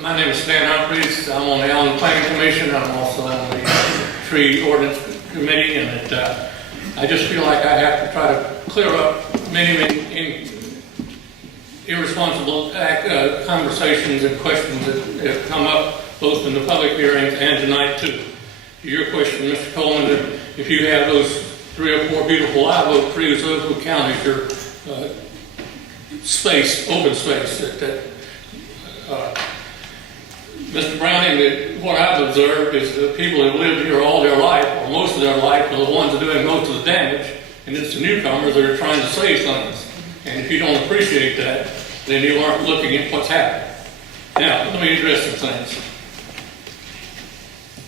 My name is Stan Humphries. I'm on the Allen Planning Commission. I'm also on the Tree Ordinance Committee, and I just feel like I have to try to clear up many irresponsible conversations and questions that have come up both in the public hearings and tonight too. To your question, Mr. Coleman, if you have those 3 or 4 beautiful live oak trees, those would count as your space, open space. Mr. Browning, what I've observed is that people who have lived here all their life, or most of their life, are the ones that are doing most of the damage, and it's the newcomers that are trying to save things. And if you don't appreciate that, then you aren't looking at what's happening. Now, let me address some things.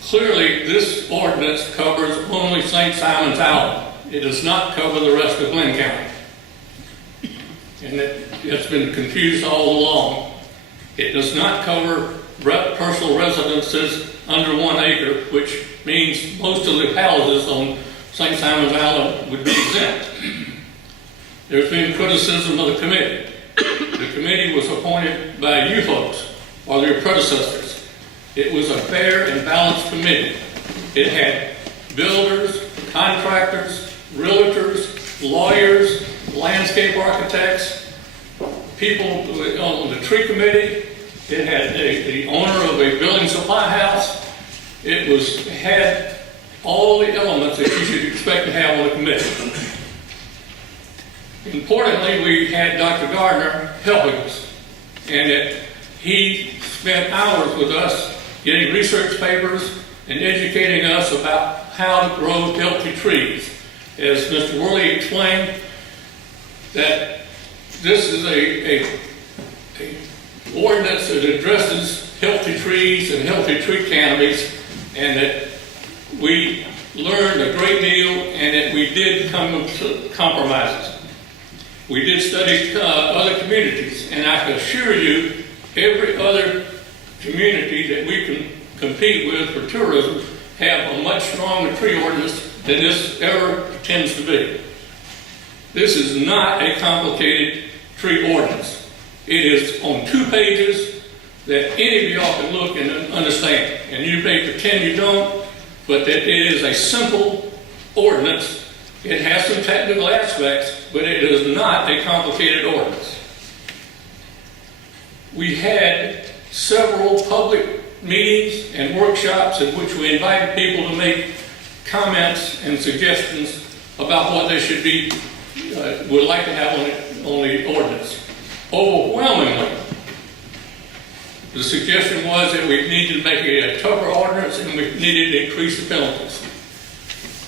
Clearly, this ordinance covers only St. Simons Island. It does not cover the rest of Glynn County. And it's been confused all along. It does not cover personal residences under 1 acre, which means most of the houses on St. Simons Island would be exempt. There's been criticism of the committee. The committee was appointed by you folks, or your predecessors. It was a fair and balanced committee. It had builders, contractors, realtors, lawyers, landscape architects, people on the tree committee. It had the owner of a building supply house. It had all the elements that you should expect to have on a committee. Importantly, we had Dr. Gardner helping us, and he spent hours with us getting research papers and educating us about how to grow healthy trees. As Mr. Worley explained, that this is a ordinance that addresses healthy trees and healthy tree canopies, and that we learned a great deal, and that we did come to compromises. We did study other communities, and I can assure you, every other community that we can compete with for tourism have a much stronger tree ordinance than this ever pretends to be. This is not a complicated tree ordinance. It is on 2 pages that any of y'all can look and understand. And you may pretend you don't, but that it is a simple ordinance. It has some technical aspects, but it is not a complicated ordinance. We had several public meetings and workshops in which we invited people to make comments and suggestions about what they should be, would like to have on the ordinance. Overwhelmingly, the suggestion was that we needed to make it a tougher ordinance and we needed to increase the penalties.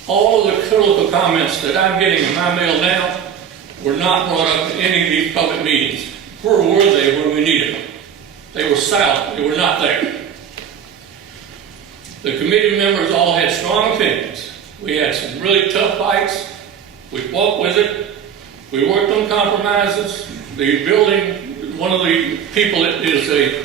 All of the critical comments that I'm getting in my mail now were not brought up in any of these public meetings. Where were they when we needed them? They were silent. They were not there. The committee members all had strong opinions. We had some really tough fights. We walked with it. We worked on compromises. The building, one of the people that is a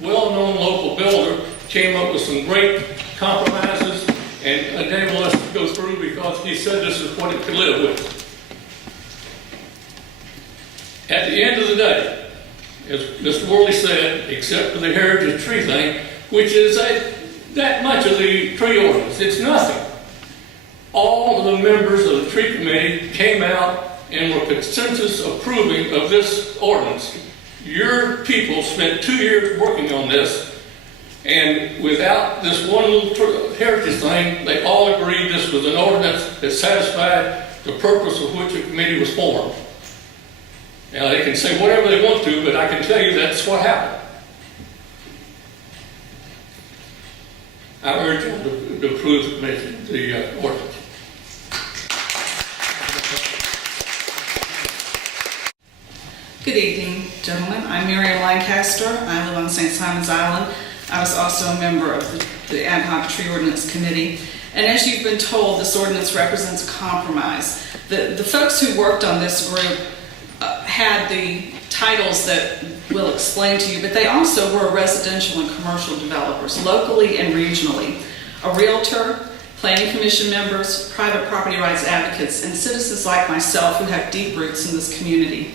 well-known local builder came up with some great compromises and enabled us to go through because he said this is what it could live with. At the end of the day, as Mr. Worley said, except for the heritage tree thing, which is that much of the tree ordinance, it's nothing. All of the members of the tree committee came out and were consensus approving of this ordinance. Your people spent 2 years working on this, and without this one little heritage thing, they all agreed this was an ordinance that satisfied the purpose of which the committee was formed. Now, they can say whatever they want to, but I can tell you that's what happened. I urge you to approve the ordinance. Good evening, gentlemen. I'm Miriam Lancaster. I live on St. Simons Island. I was also a member of the Ad Hoc Tree Ordinance Committee. And as you've been told, this ordinance represents a compromise. The folks who worked on this group had the titles that we'll explain to you, but they also were residential and commercial developers, locally and regionally. A realtor, planning commission members, private property rights advocates, and citizens like myself who have deep roots in this community.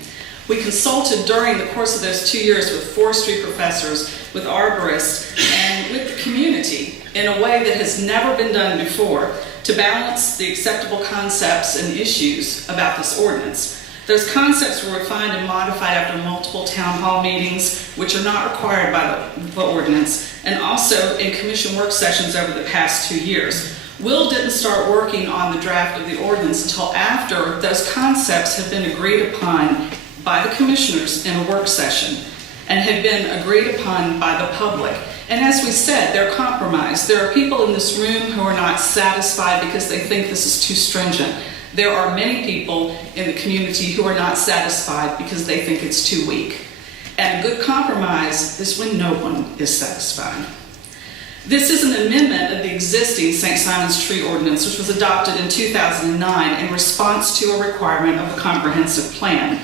We consulted during the course of those 2 years with forestry professors, with arborists, and with the community in a way that has never been done before to balance the acceptable concepts and issues about this ordinance. Those concepts were refined and modified after multiple town hall meetings, which are not required by the ordinance, and also in commission work sessions over the past 2 years. Will didn't start working on the draft of the ordinance until after those concepts had been agreed upon by the commissioners in a work session and had been agreed upon by the public. And as we said, they're compromised. There are people in this room who are not satisfied because they think this is too stringent. There are many people in the community who are not satisfied because they think it's too weak. And a good compromise is when no one is satisfied. This is an amendment of the existing St. Simon's Tree Ordinance, which was adopted in 2009 in response to a requirement of a comprehensive plan.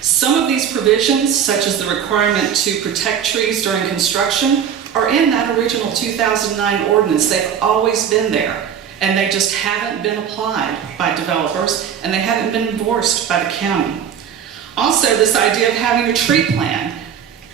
Some of these provisions, such as the requirement to protect trees during construction, are in that original 2009 ordinance. They've always been there, and they just haven't been applied by developers, and they haven't been enforced by the county. Also, this idea of having a tree plan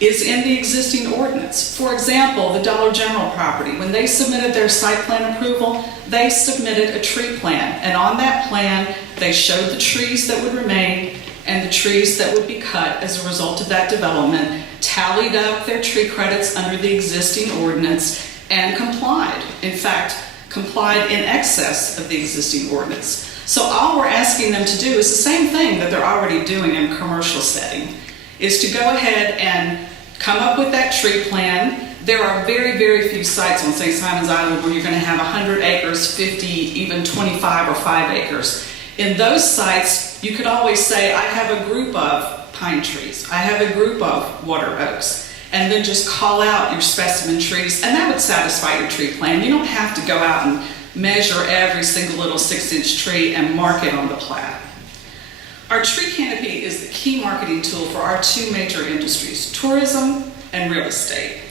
is in the existing ordinance. For example, the Dollar General property, when they submitted their site plan approval, they submitted a tree plan, and on that plan, they showed the trees that would remain and the trees that would be cut as a result of that development, tallied up their tree credits under the existing ordinance, and complied. In fact, complied in excess of the existing ordinance. So all we're asking them to do is the same thing that they're already doing in a commercial setting, is to go ahead and come up with that tree plan. There are very, very few sites on St. Simon's Island where you're going to have 100 acres, 50, even 25 or 5 acres. In those sites, you could always say, I have a group of pine trees, I have a group of water oaks, and then just call out your specimen trees, and that would satisfy your tree plan. You don't have to go out and measure every single little 6-inch tree and mark it on the plat. Our tree canopy is the key marketing tool for our 2 major industries, tourism and real estate.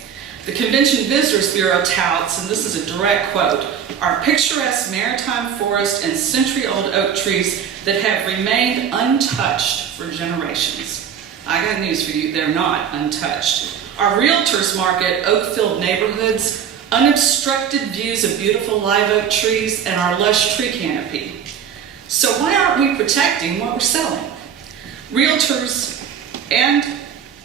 The Convention Visitors Bureau touts, and this is a direct quote, our picturesque maritime forest and century-old oak trees that have remained untouched for generations. I got news for you, they're not untouched. Our realtors market oak-filled neighborhoods, unobstructed views of beautiful live oak trees, and our lush tree canopy. So why aren't we protecting what we're selling? Realtors and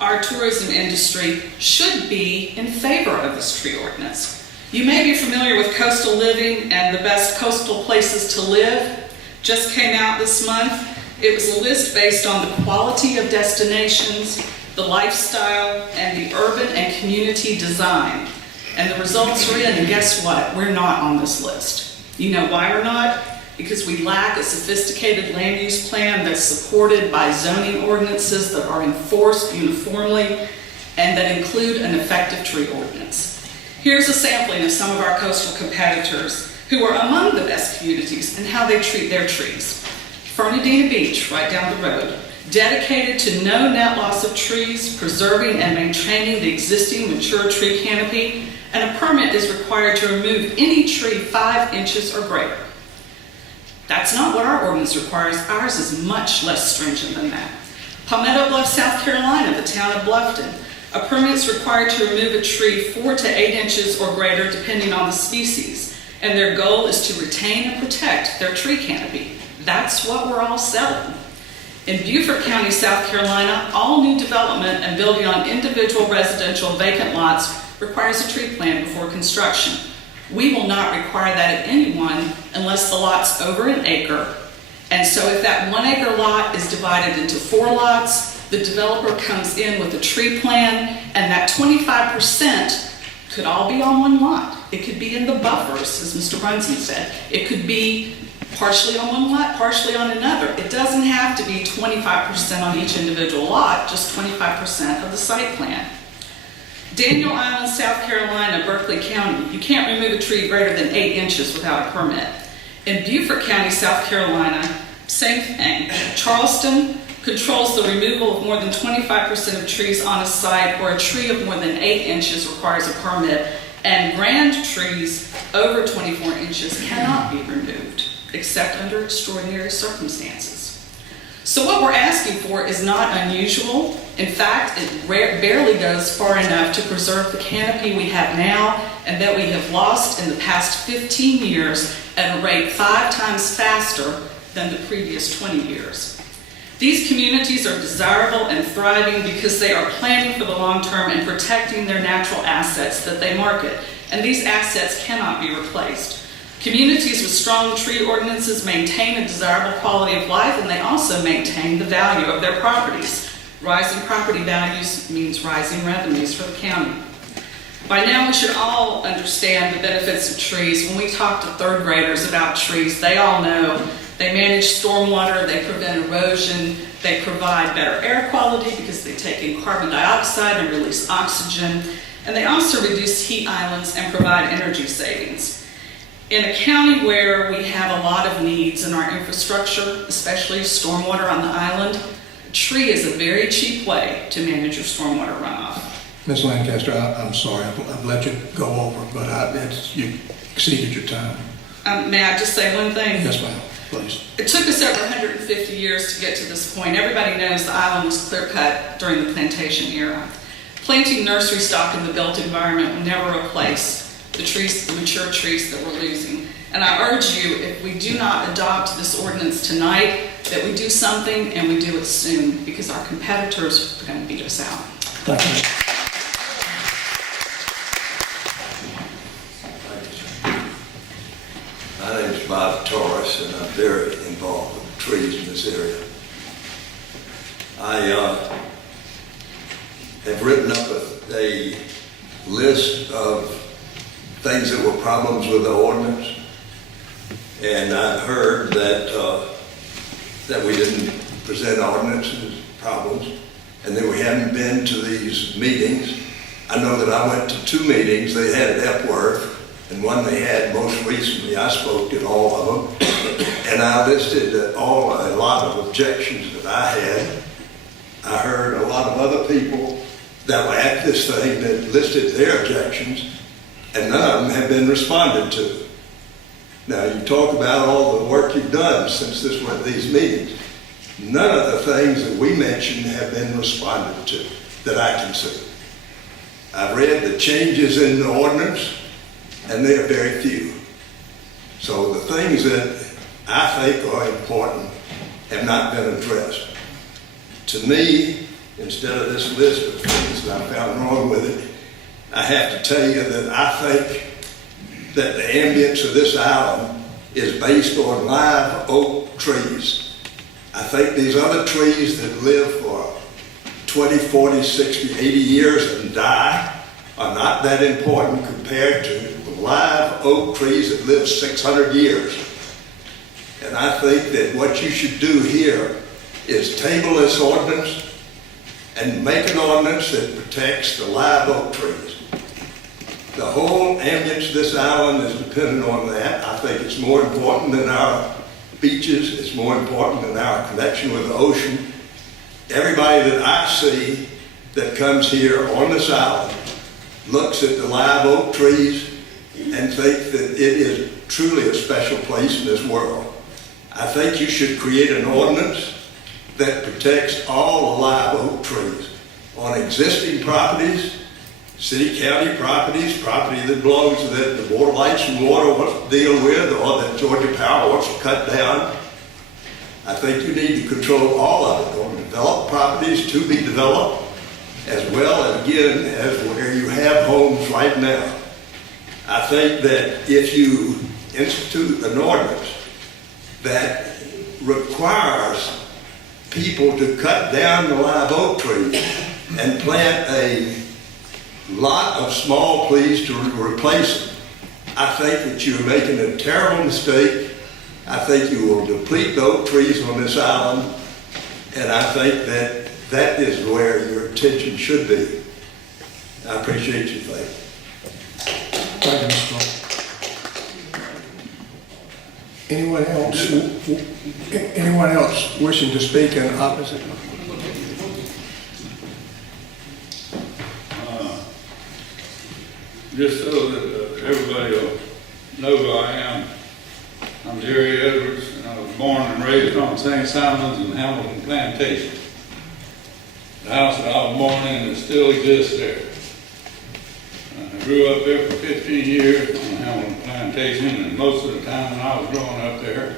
our tourism industry should be in favor of this tree ordinance. You may be familiar with Coastal Living and the best coastal places to live. Just came out this month. It was a list based on the quality of destinations, the lifestyle, and the urban and community design. And the results are in, and guess what? We're not on this list. You know why we're not? Because we lack a sophisticated land use plan that's supported by zoning ordinances that are enforced uniformly and that include an effective tree ordinance. Here's a sampling of some of our coastal competitors who are among the best communities and how they treat their trees. Fernandina Beach, right down the road, dedicated to no net loss of trees, preserving and maintaining the existing mature tree canopy, and a permit is required to remove any tree 5 inches or greater. That's not what our ordinance requires. Ours is much less stringent than that. Palmetto Bluff, South Carolina, the town of Bluffton. A permit is required to remove a tree 4 to 8 inches or greater depending on the species. And their goal is to retain and protect their tree canopy. That's what we're all selling. In Beaufort County, South Carolina, all new development and building on individual residential vacant lots requires a tree plan before construction. We will not require that of anyone unless the lot's over 1 acre. And so if that 1 acre lot is divided into 4 lots, the developer comes in with a tree plan, and that 25% could all be on 1 lot. It could be in the buffers, as Mr. Brunson said. It could be partially on 1 lot, partially on another. It doesn't have to be 25% on each individual lot, just 25% of the site plan. Daniel Island, South Carolina, Berkeley County, you can't remove a tree greater than 8 inches without a permit. In Beaufort County, South Carolina, same thing. Charleston controls the removal of more than 25% of trees on a site, or a tree of more than 8 inches requires a permit, and grand trees over 24 inches cannot be removed, except under extraordinary circumstances. So what we're asking for is not unusual. In fact, it barely goes far enough to preserve the canopy we have now and that we have lost in the past 15 years at a rate 5 times faster than the previous 20 years. These communities are desirable and thriving because they are planning for the long term and protecting their natural assets that they market, and these assets cannot be replaced. Communities with strong tree ordinances maintain a desirable quality of life, and they also maintain the value of their properties. Rising property values means rising revenues for the county. By now, we should all understand the benefits of trees. When we talk to third graders about trees, they all know they manage stormwater, they prevent erosion, they provide better air quality because they take in carbon dioxide and release oxygen, and they also reduce heat islands and provide energy savings. In a county where we have a lot of needs in our infrastructure, especially stormwater on the island, a tree is a very cheap way to manage your stormwater runoff. Ms. Lancaster, I'm sorry, I've let you go over, but you exceeded your time. May I just say one thing? Yes, ma'am, please. It took us over 150 years to get to this point. Everybody knows the island was clear-cut during the plantation era. Planting nursery stock in the built environment will never replace the trees, the mature trees that we're losing. And I urge you, if we do not adopt this ordinance tonight, that we do something and we do it soon, because our competitors are going to beat us out. Thank you. My name is Bob Torres, and I'm very involved with trees in this area. I have written up a list of things that were problems with the ordinance, and I've heard that we didn't present ordinances problems, and that we hadn't been to these meetings. I know that I went to 2 meetings they had at Epworth, and one they had most recently. I spoke at all of them, and I listed a lot of objections that I had. I heard a lot of other people that were at this thing that listed their objections, and none of them have been responded to. Now, you talk about all the work you've done since these meetings. None of the things that we mentioned have been responded to that I can see. I've read the changes in the ordinance, and they are very few. So the things that I think are important have not been addressed. To me, instead of this list of things that I found wrong with it, I have to tell you that I think that the ambience of this island is based on live oak trees. I think these other trees that live for 20, 40, 60, 80 years and die are not that important compared to the live oak trees that live 600 years. And I think that what you should do here is table this ordinance and make an ordinance that protects the live oak trees. The whole ambience of this island is dependent on that. I think it's more important than our beaches. It's more important than our connection with the ocean. Everybody that I see that comes here on this island looks at the live oak trees and thinks that it is truly a special place in this world. I think you should create an ordinance that protects all the live oak trees on existing properties, city county properties, property that belongs to the Board of Lights and Water wants to deal with, or that Georgia Power wants to cut down. I think you need to control all of it, or develop properties to be developed, as well as, again, as where you have homes right now. I think that if you institute an ordinance that requires people to cut down the live oak trees and plant a lot of small trees to replace them, I think that you're making a terrible mistake. I think you will deplete the oak trees on this island, and I think that that is where your attention should be. I appreciate your thinking. Thank you, Mr. Clark. Anyone else wishing to speak in opposition? Just so that everybody will know who I am, I'm Jerry Edwards, and I was born and raised on St. Simon's and Hamilton Plantation. The house that I was born in still exists there. I grew up there for 15 years on Hamilton Plantation, and most of the time when I was growing up there,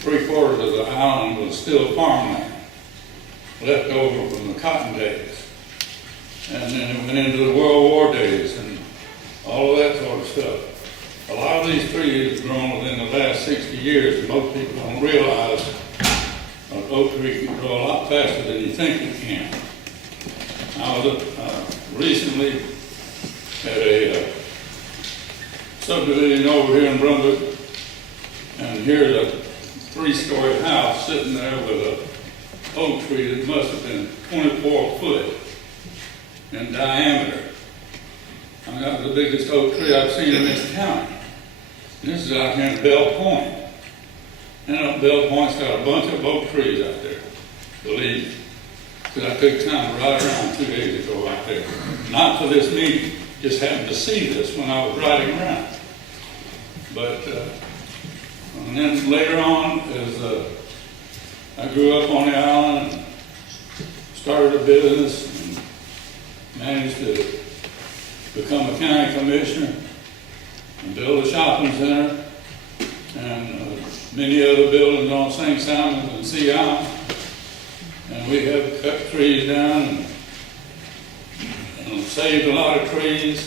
3/4 of the island was still farmland, left over from the cotton days. And then it went into the World War days and all of that sort of stuff. A lot of these trees have grown within the last 60 years, and most people don't realize an oak tree can grow a lot faster than you think it can. I was recently at a subdivision over here in Brunswick, and here's a 3-story house sitting there with an oak tree that must have been 24 foot in diameter. I mean, that was the biggest oak tree I've seen in this county. And this is out here in Bell Point. And Bell Point's got a bunch of oak trees out there, believe me. Because I took time to ride around 2 days ago out there. Not for this meeting, just happened to see this when I was riding around. But, and then later on, as I grew up on the island and started a business and managed to become a county commissioner and build a shopping center and many other buildings on St. Simon's and Sea Island. And we have cut trees down and saved a lot of trees.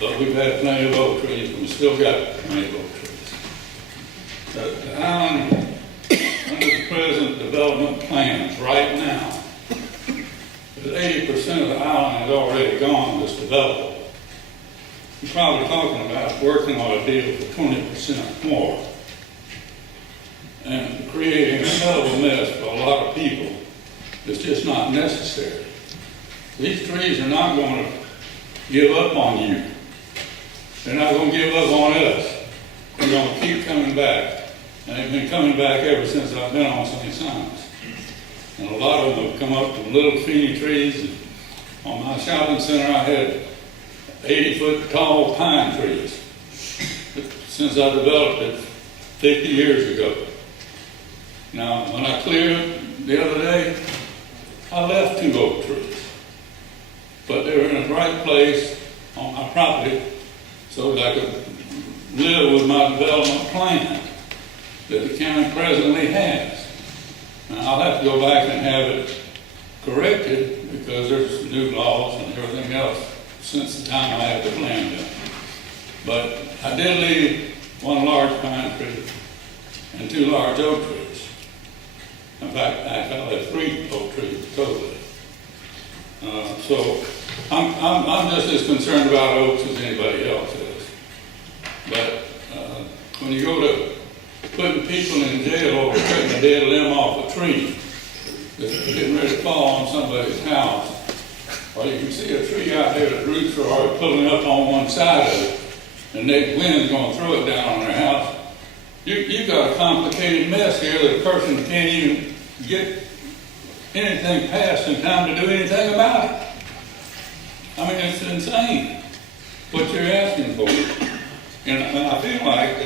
But we've had plenty of oak trees, and we still got plenty of oak trees. The island, under the present development plans right now, 80% of the island is already gone that's developable. You're probably talking about working on a deal for 20% more and creating a hell of a mess for a lot of people that's just not necessary. These trees are not going to give up on you. They're not going to give up on us. They're going to keep coming back. And they've been coming back ever since I've been on St. Simon's. And a lot of them have come up from little teeny trees. And on my shopping center, I had 80-foot tall pine trees since I developed it 50 years ago. Now, when I cleared it the other day, I left 2 oak trees. But they were in the right place on my property so that I could live with my development plan that the county presently has. Now, I'll have to go back and have it corrected because there's new laws and everything else since the time I had the plan done. But I did leave 1 large pine tree and 2 large oak trees. In fact, I left 3 oak trees totally. So I'm just as concerned about oaks as anybody else is. But when you go to putting people in jail over cutting a dead limb off a tree that's getting ready to fall on somebody's house, or you can see a tree out there that roots are already pulling up on one side of it, and the wind's going to throw it down on their house. You've got a complicated mess here that a person can't even get anything passed in time to do anything about it. I mean, it's insane what you're asking for. And I feel like,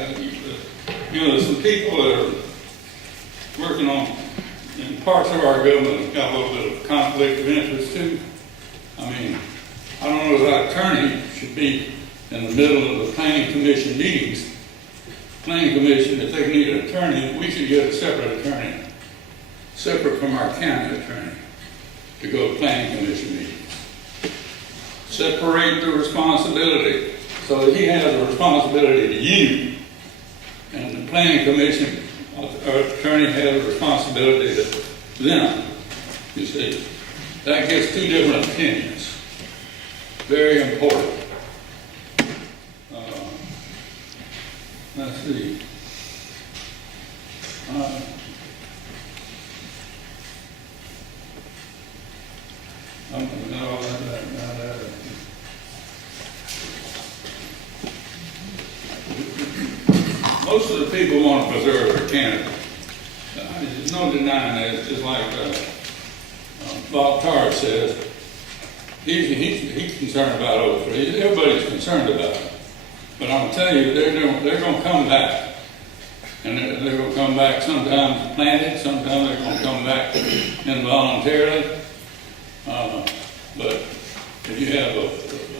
there's some people that are working on, in parts of our government that's got a little bit of conflict of interest too. I mean, I don't know if that attorney should be in the middle of the planning commission meetings. Planning commission, if they need an attorney, we should get a separate attorney, separate from our county attorney, to go to planning commission meetings. Separate the responsibility so that he has a responsibility to you, and the planning commission attorney has a responsibility to them. You see, that gets 2 different opinions. Very important. Let's see. Most of the people want to preserve their canopy. There's no denying that. It's just like Bob Tart says. He's concerned about oak trees. Everybody's concerned about it. But I'm telling you, they're going to come back. And they're gonna come back sometimes planted, sometimes they're gonna come back involuntarily. But if you have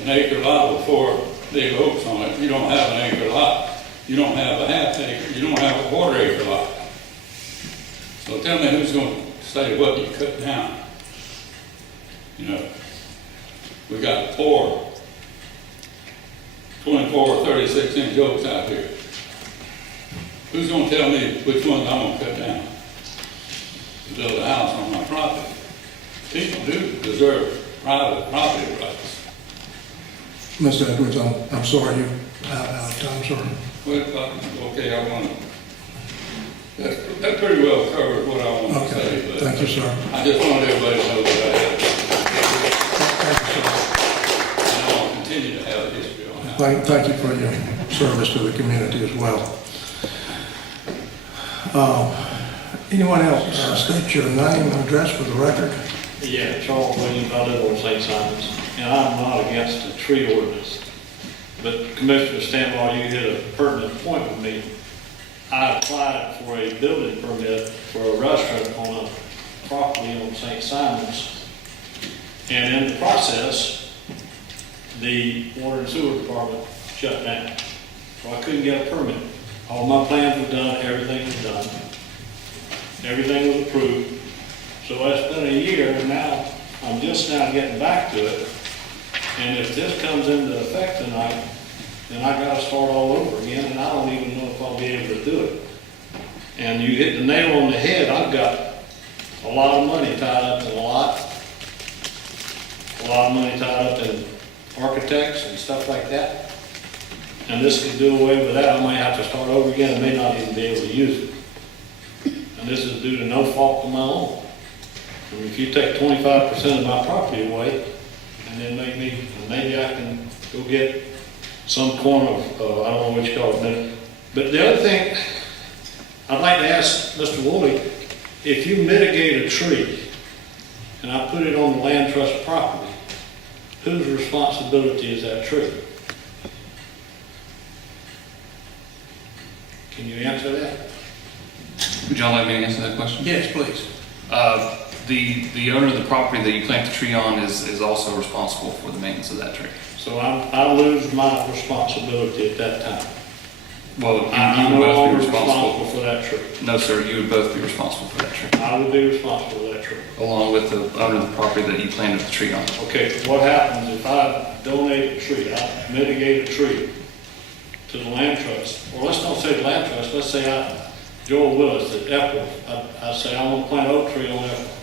an acre lot with 4 big oaks on it, you don't have an acre lot. You don't have a half acre, you don't have a quarter acre lot. So tell me who's gonna say what you cut down? You know, we got 4 24 or 36 inch oaks out here. Who's gonna tell me which ones I'm gonna cut down to build a house on my property? People do deserve private property rights. Mr. Edwards, I'm sorry, you out of time, sir. Well, okay, I want to, that pretty well covers what I want to Okay, say, but thank you, sir. I just wanted everybody to know that I have, and I will continue to have a history on that. Thank you for your service to the community as well. Anyone else, state your name and address for the record. Yeah, Charles Williams, I live on St. Simons, and I'm not against the tree ordinance. But Commissioner Stanlaw, you hit a pertinent point with me. I applied for a building permit for a restaurant on a property on St. Simons. And in the process, the water and sewer department shut down. So I couldn't get a permit. All my plans were done, everything was done. Everything was approved. So it's been a year, and now I'm just now getting back to it. And if this comes into effect tonight, then I gotta start all over again, and I don't even know if I'll be able to do it. And you hit the nail on the head. I've got a lot of money tied up in a lot of money tied up in architects and stuff like that. And this could do away with that. I might have to start over again and may not even be able to use it. And this is due to no fault of my own. I mean, if you take 25% of my property away, and then maybe I can go get some form of, I don't know what you call it. But the other thing, I'd like to ask Mr. Woolley, if you mitigate a tree, and I put it on the land trust property, whose responsibility is that tree? Can you answer that? Would y'all like me to answer that question? Yes, please. The owner of the property that you plant the tree on is also responsible for the maintenance of that tree. So I lose my responsibility at that time. Well, I'm you no would both longer be responsible responsible. for that tree. No, sir, you would both be responsible for that tree, I would be responsible for that tree. along with the owner of the property that you planted the tree on. Okay, what happens if I donate a tree, I mitigate a tree to the land trust? Or let's not say the land trust, let's say Joel Willis at Epworth, I say I want to plant an oak tree on Epworth.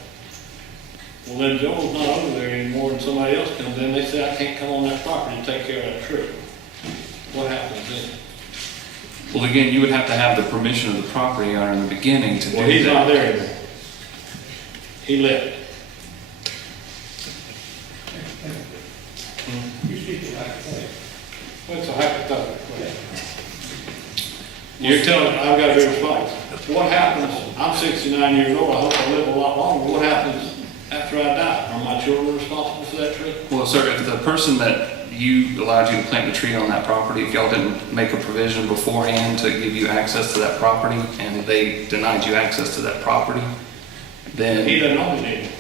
Well, then Joel's not over there anymore and somebody else comes in, they say I can't come on that property and take care of that tree. What happens then? Well, again, you would have to have the permission of the property owner in the beginning to do that. Well, he's not there anymore. He left. What's a hypothetical? You're telling me I've got to be responsible. What happens, I'm 69 years old, I hope I live a lot longer. What happens after I die? Are my children responsible for that tree? Well, sir, if the person that you allowed you to plant the tree on that property, if y'all didn't make a provision beforehand to give you access to that property, and they denied you access to that property, then... He doesn't own it anymore.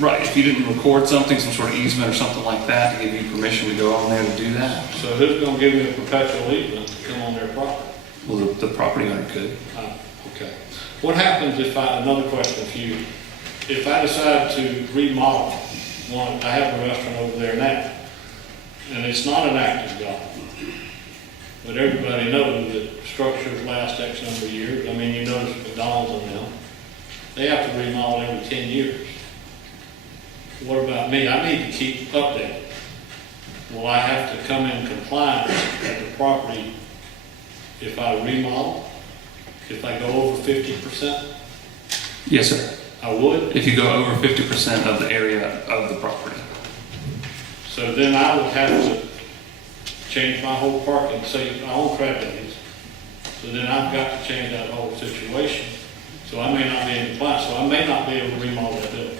Right, if you didn't record something, some sort of easement or something like that, to give you permission to go on there to do that, So who's going to give me a perpetual easement to come on their property? well, the property owner could. Okay. What happens if another question for you. If I decide to remodel one, I have a restaurant over there now, and it's not an active job. But everybody knows that structures last X number of years. I mean, you notice McDonald's and them, they have to remodel every 10 years. What about me? I need to keep updated. Will I have to come in compliance with the property if I remodel? If I go over 50%? Yes, sir. I would. If you go over 50% of the area of the property. So then I would have to change my whole parking, say, I own crab days. So then I've got to change that whole situation. So I may not be in compliance, so I may not be able to remodel that building.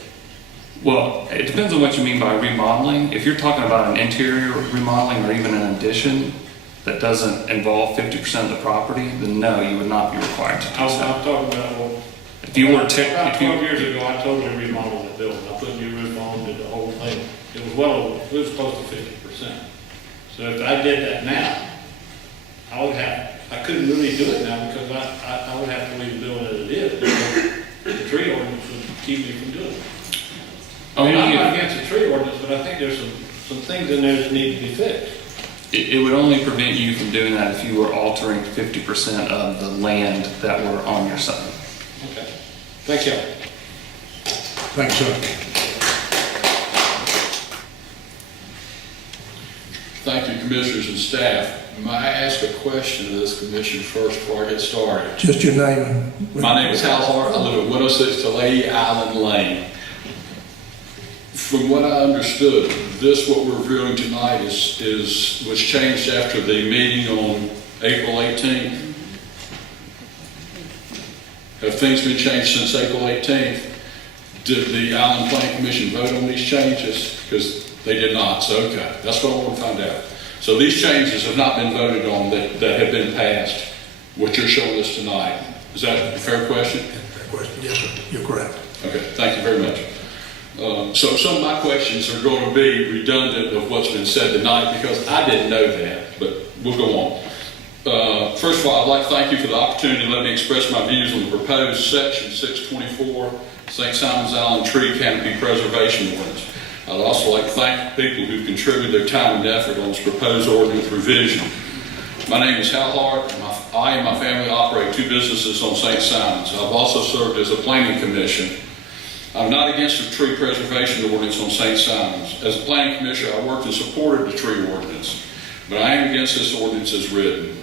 Well, it depends on what you mean by remodeling. If you're talking about an interior remodeling or even an addition, that doesn't involve 50% of the property, then no, you would not be required to do I'm so. talking about, well, If you were to, about if you, 12 years ago, I totally remodeled that building. I put new roof on, did the whole thing. It was it was close to 50%. So if I did that now, I couldn't really do it now because I would have to leave the building as it is. The tree ordinance would keep me from doing it. I mean, I'm not against the tree ordinance, but I think there's some things in there that need to be fixed. it would only prevent you from doing that if you were altering 50% of the land that were on your site. Okay. Thank you. Thanks, sir. Thank you, commissioners and staff. May I ask a question of this commission first before I get started? Just your name. My name is Hal Hart. I live at 106 Lady Island Lane. From what I understood, what we're reviewing tonight was changed after the meeting on April 18th. Have things been changed since April 18th? Did the Island Planning Commission vote on these changes? Because they did not, so okay, that's what I want to find out. So these changes have not been voted on that have been passed, what you're showing us tonight. Is that a fair question? Fair question. Yes, sir. You're correct. Okay, thank you very much. So some of my questions are going to be redundant of what's been said tonight because I didn't know that, but we'll go on. First of all, I'd like to thank you for the opportunity to let me express my views on the proposed Section 624 St. Simons Island Tree Canopy Preservation Ordinance. I'd also like to thank the people who've contributed their time and effort on this proposed ordinance revision. My name is Hal Hart, and I and my family operate 2 businesses on St. Simons. I've also served as a planning commission. I'm not against the tree preservation ordinance on St. Simons. As a planning commissioner, I worked in support of the tree ordinance, but I am against this ordinance as written.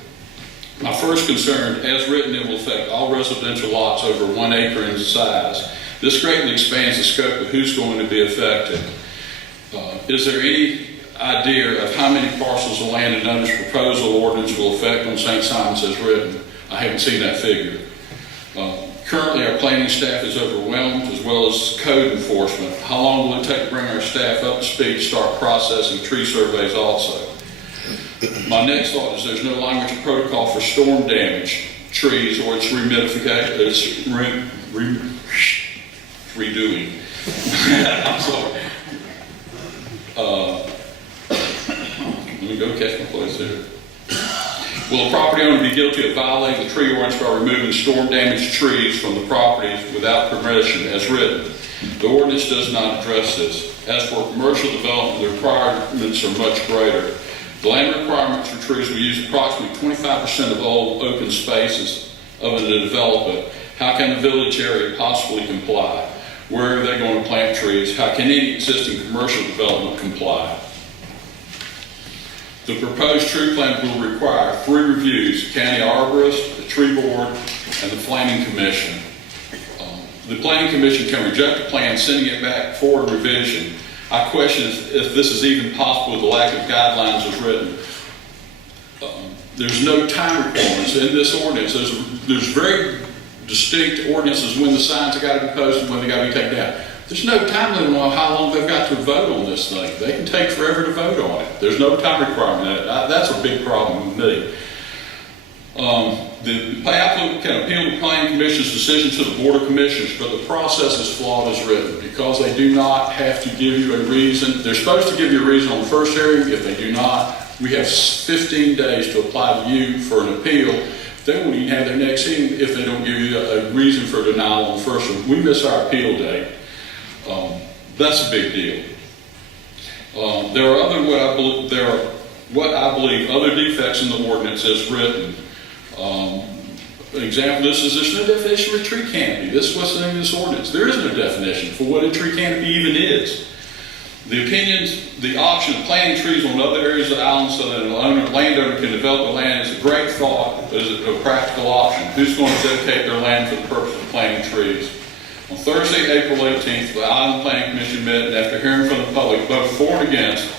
My first concern, as written, it will affect all residential lots over 1 acre in size. This greatly expands the scope of who's going to be affected. Is there any idea of how many parcels of land and under this proposal ordinance will affect on St. Simons as written? I haven't seen that figure. Currently, our planning staff is overwhelmed, as well as code enforcement. How long will it take to bring our staff up to speed to start processing tree surveys also? My next thought is there's no language protocol for storm damage trees or its redoing. I'm sorry. Let me go catch my place here. Will the property owner be guilty of violating the tree ordinance by removing storm damaged trees from the property without permission as written? The ordinance does not address this. As for commercial development, the requirements are much greater. The land requirements for trees will use approximately 25% of all open spaces of it to develop it. How can the village area possibly comply? Where are they going to plant trees? How can any existing commercial development comply? The proposed tree plan will require 3 reviews: county arborist, the tree board, and the planning commission. The planning commission can reject the plan, sending it back for revision. I question if this is even possible with the lack of guidelines as written. There's no time requirements in this ordinance. There's very distinct ordinances when the signs have got to be posted and when they got to be taken down. There's no time limit on how long they've got to vote on this thing. They can take forever to vote on it. There's no time requirement. That's a big problem with me. The applicant can appeal the planning commission's decision to the board of commissioners, but the process is flawed as written because they do not have to give you a reason. They're supposed to give you a reason on the first hearing. If they do not, we have 15 days to apply to you for an appeal. They won't even have their next hearing if they don't give you a reason for denial on the first one. We miss our appeal date. That's a big deal. There are what I believe other defects in the ordinance as written. An example of this is there's no definition of a tree canopy. This is what's the name of this ordinance. There is no definition for what a tree canopy even is. The option of planting trees on other areas of the island so that a landowner can develop the land is a great thought, but is a practical option. Who's going to dedicate their land for the purpose of planting trees? On Thursday, April 18th, the Island Planning Commission met, and after hearing from the public, both for and against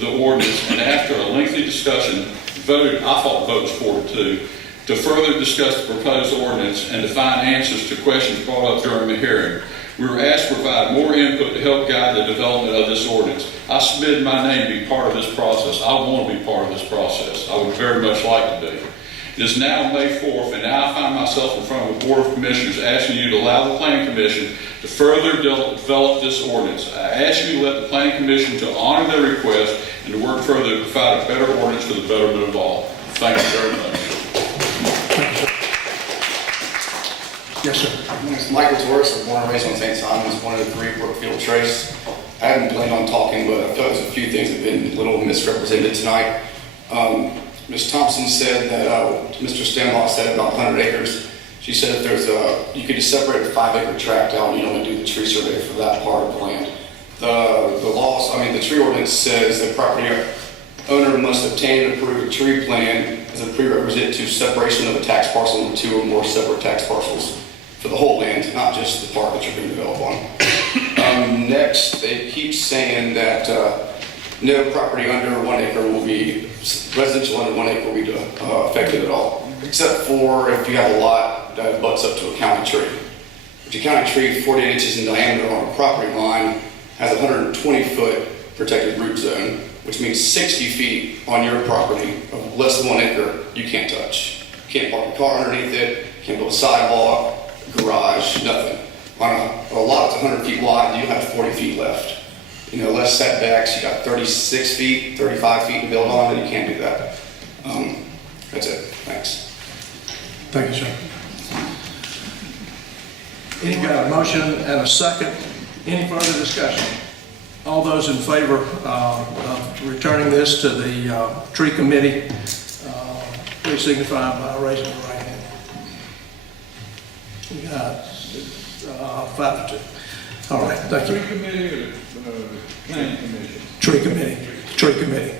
the ordinance, and after a lengthy discussion, voted, I thought the vote was 4-2, to further discuss the proposed ordinance and to find answers to questions brought up during the hearing. We were asked to provide more input to help guide the development of this ordinance. I submitted my name to be part of this process. I want to be part of this process. I would very much like to be. It is now May 4th, and now I find myself in front of the Board of Commissioners asking you to allow the Planning Commission to further develop this ordinance. I ask you to let the Planning Commission to honor their request and to work further to provide a better ordinance for the betterment of all. Thank you very much. Yes, sir. My name is Michael Torres. I'm born and raised on St. Simon's, 103 Brookfield Trace. I haven't planned on talking, but I felt there's a few things that have been a little misrepresented tonight. Ms. Thompson said that Mr. Stanlock said about 100 acres. She said if there's you could just separate a 5-acre tract out and you only do the tree survey for that part of the land. The tree ordinance says the property owner must obtain and approve a tree plan as a prerequisite to separation of a tax parcel into 2 or more separate tax parcels for the whole land, not just the part that you're going to develop on. Next, they keep saying that no property under 1 acre will be, residential under 1 acre will be affected at all, except for if you have a lot that butts up to a county tree. If your county tree 48 inches in diameter on a property line has a 120-foot protected root zone, which means 60 feet on your property of less than 1 acre, you can't touch. You can't park a car underneath it, can't build a sidewalk, garage, nothing. On a lot that's 100 feet wide, you have 40 feet left. Less setbacks, you got 36 feet, 35 feet to build on, and you can't do that. That's it. Thanks. Thank you, sir. Any got a motion and a second? Any further discussion? All those in favor of returning this to the tree committee, please signify by raising your right hand. We got 5-2. All right, thank you. Tree committee or planning commission? Tree committee. Tree committee.